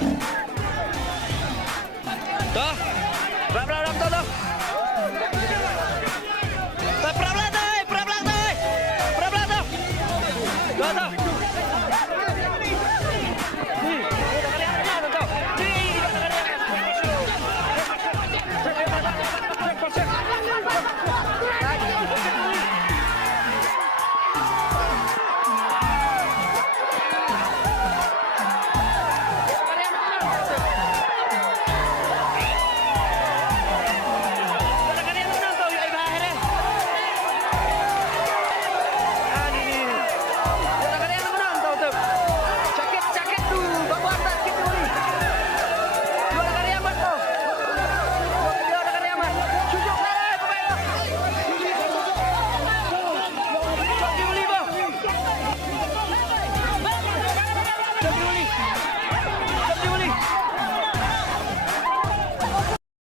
Tuh, berapa tuh tuh. Pelan-pelan tuh, pelan-pelan tuh. Pelan-pelan tuh. Tuh tuh. Juli.